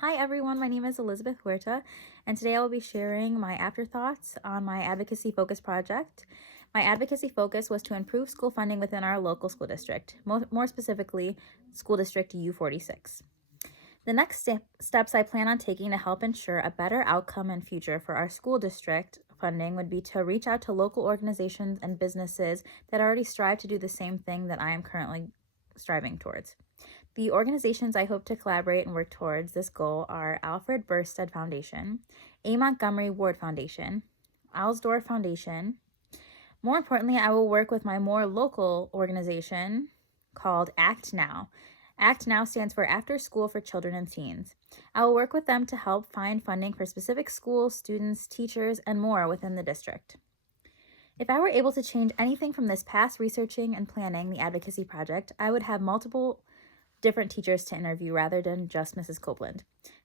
Hi everyone, my name is Elizabeth Huerta, and today I will be sharing my afterthoughts on my Advocacy Focus project. My advocacy focus was to improve school funding within our local school district, more specifically, School District U46. The next steps I plan on taking to help ensure a better outcome and future for our school district funding would be to reach out to local organizations and businesses that already strive to do the same thing that I am currently striving towards. The organizations I hope to collaborate and work towards this goal are Alfred Burstead Foundation, A. Montgomery Ward Foundation, Alsdorf Foundation. More importantly, I will work with my more local organization called Act Now. Act Now stands for After School for Children and Teens. I will work with them to help find funding for specific schools, students, teachers, and more within the district. If I were able to change anything from this past researching and planning the advocacy project, I would have multiple different teachers to interview rather than just Mrs. Copeland.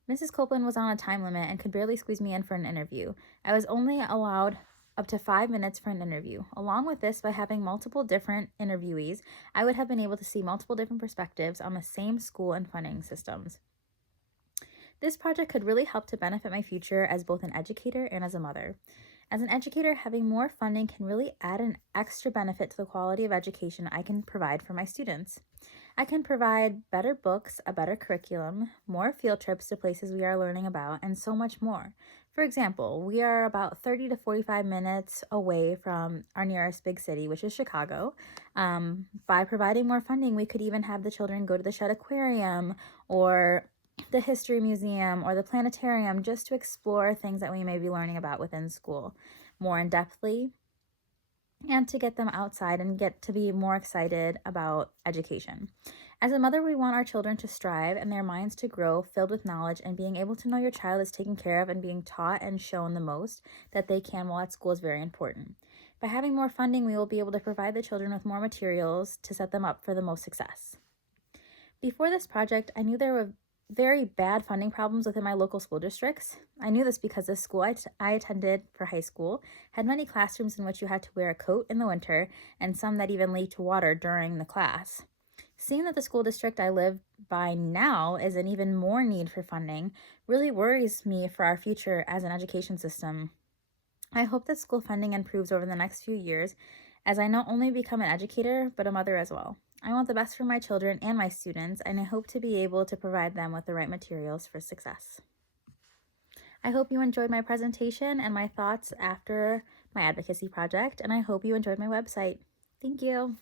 Mrs. Copeland was on a time limit and could barely squeeze me in for an interview. I was only allowed up to 5 minutes for an interview. Along with this, by having multiple different interviewees, I would have been able to see multiple different perspectives on the same school and funding systems. This project could really help to benefit my future as both an educator and as a mother. As an educator, having more funding can really add an extra benefit to the quality of education I can provide for my students. I can provide better books, a better curriculum, more field trips to places we are learning about, and so much more. For example, we are about 30 to 45 minutes away from our nearest big city, which is Chicago. By providing more funding, we could even have the children go to the Shedd Aquarium or the History Museum or the Planetarium just to explore things that we may be learning about within school more in depthly, and to get them outside and get to be more excited about education. As a mother, we want our children to strive and their minds to grow filled with knowledge, and being able to know your child is taken care of and being taught and shown the most that they can while at school is very important. By having more funding, we will be able to provide the children with more materials to set them up for the most success. Before this project, I knew there were very bad funding problems within my local school districts. I knew this because the school I attended for high school had many classrooms in which you had to wear a coat in the winter and some that even leaked water during the class. Seeing that the school district I live by now is in even more need for funding really worries me for our future as an education system. I hope that school funding improves over the next few years as I not only become an educator, but a mother as well. I want the best for my children and my students, and I hope to be able to provide them with the right materials for success. I hope you enjoyed my presentation and my thoughts after my advocacy project, and I hope you enjoyed my website. Thank you.